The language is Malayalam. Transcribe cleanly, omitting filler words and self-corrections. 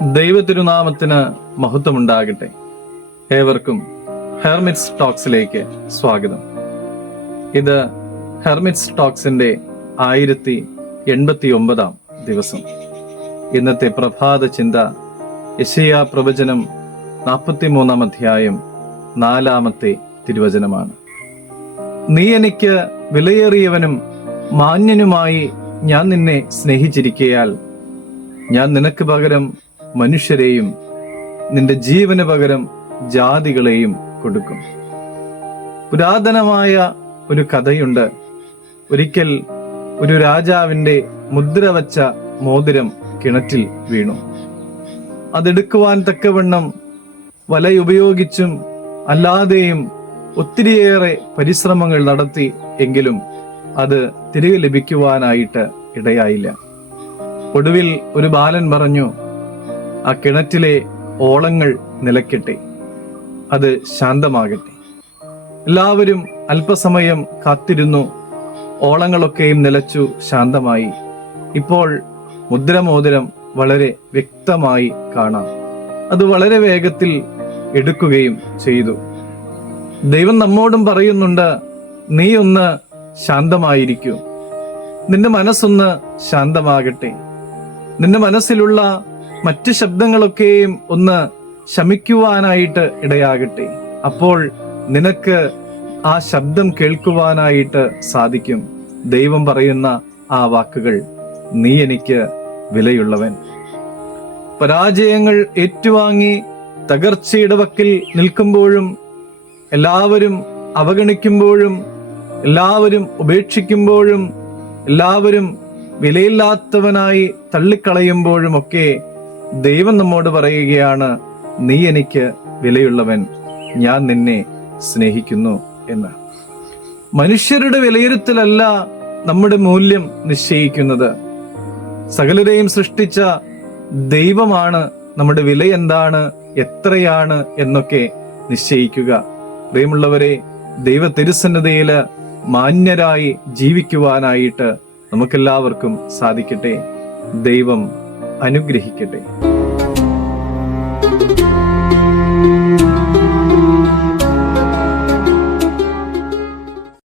ദൈവ തിരുനാമത്തിന് മഹത്വമുണ്ടാകട്ടെ. ഏവർക്കും ഹെർമിറ്റ്സ് ടോക്സിലേക്ക് സ്വാഗതം. ഇത് ഹെർമിറ്റ്സ് ടോക്സിന്റെ 1089 ദിവസം. ഇന്നത്തെ പ്രഭാത ചിന്ത യെശയ്യാ പ്രവചനം 43 അധ്യായം 4 തിരുവചനമാണ്. നീ എനിക്ക് വിലയേറിയവനും മാന്യനുമായി ഞാൻ നിന്നെ സ്നേഹിച്ചിരിക്കയാൽ ഞാൻ നിനക്ക് പകരം മനുഷ്യരെയും നിന്റെ ജീവന് പകരം ജാതികളെയും കൊടുക്കും. പുരാതനമായ ഒരു കഥയുണ്ട്. ഒരിക്കൽ ഒരു രാജാവിന്റെ മുദ്ര വച്ച മോതിരം കിണറ്റിൽ വീണു. അതെടുക്കുവാൻ തക്കവണ്ണം വലയുപയോഗിച്ചും അല്ലാതെയും ഒത്തിരിയേറെ പരിശ്രമങ്ങൾ നടത്തി. എങ്കിലും അത് തിരികെ ലഭിക്കുവാനായിട്ട് ഇടയായില്ല. ഒടുവിൽ ഒരു ബാലൻ പറഞ്ഞു, ആ കിണറ്റിലെ ഓളങ്ങൾ നിലയ്ക്കട്ടെ, അത് ശാന്തമാകട്ടെ. എല്ലാവരും അല്പസമയം കാത്തിരുന്നു. ഓളങ്ങളൊക്കെയും നിലച്ചു ശാന്തമായി. ഇപ്പോൾ മുദ്രമോതിരം വളരെ വ്യക്തമായി കാണാം. അത് വളരെ വേഗത്തിൽ എടുക്കുകയും ചെയ്തു. ദൈവം നമ്മോടും പറയുന്നുണ്ട്, നീ ഒന്ന് ശാന്തമായിരിക്കൂ, നിന്റെ മനസ്സൊന്ന് ശാന്തമാകട്ടെ, നിന്റെ മനസ്സിലുള്ള മറ്റ് ശബ്ദങ്ങളൊക്കെയും ഒന്ന് ശമിക്കുവാനായിട്ട് ഇടയാകട്ടെ. അപ്പോൾ നിനക്ക് ആ ശബ്ദം കേൾക്കുവാനായിട്ട് സാധിക്കും. ദൈവം പറയുന്ന ആ വാക്കുകൾ, നീ എനിക്ക് വിലയുള്ളവൻ. പരാജയങ്ങൾ ഏറ്റുവാങ്ങി തകർച്ചയുടെ വക്കിൽ നിൽക്കുമ്പോഴും, എല്ലാവരും അവഗണിക്കുമ്പോഴും, എല്ലാവരും ഉപേക്ഷിക്കുമ്പോഴും, എല്ലാവരും വിലയില്ലാത്തവനായി തള്ളിക്കളയുമ്പോഴും ഒക്കെ ദൈവം നമ്മോട് പറയുകയാണ്, നീ എനിക്ക് വിലയുള്ളവൻ, ഞാൻ നിന്നെ സ്നേഹിക്കുന്നു എന്ന്. മനുഷ്യരുടെ വിലയിരുത്തലല്ല നമ്മുടെ മൂല്യം നിശ്ചയിക്കുന്നത്. സകലരെയും സൃഷ്ടിച്ച ദൈവമാണ് നമ്മുടെ വില എന്താണ്, എത്രയാണ് എന്നൊക്കെ നിശ്ചയിക്കുക. പ്രിയമുള്ളവരെ, ദൈവ തിരുസന്നിധിയില് മാന്യരായി ജീവിക്കുവാനായിട്ട് നമുക്കെല്ലാവർക്കും സാധിക്കട്ടെ. ദൈവം അനുഗ്രഹിക്കട്ടെ.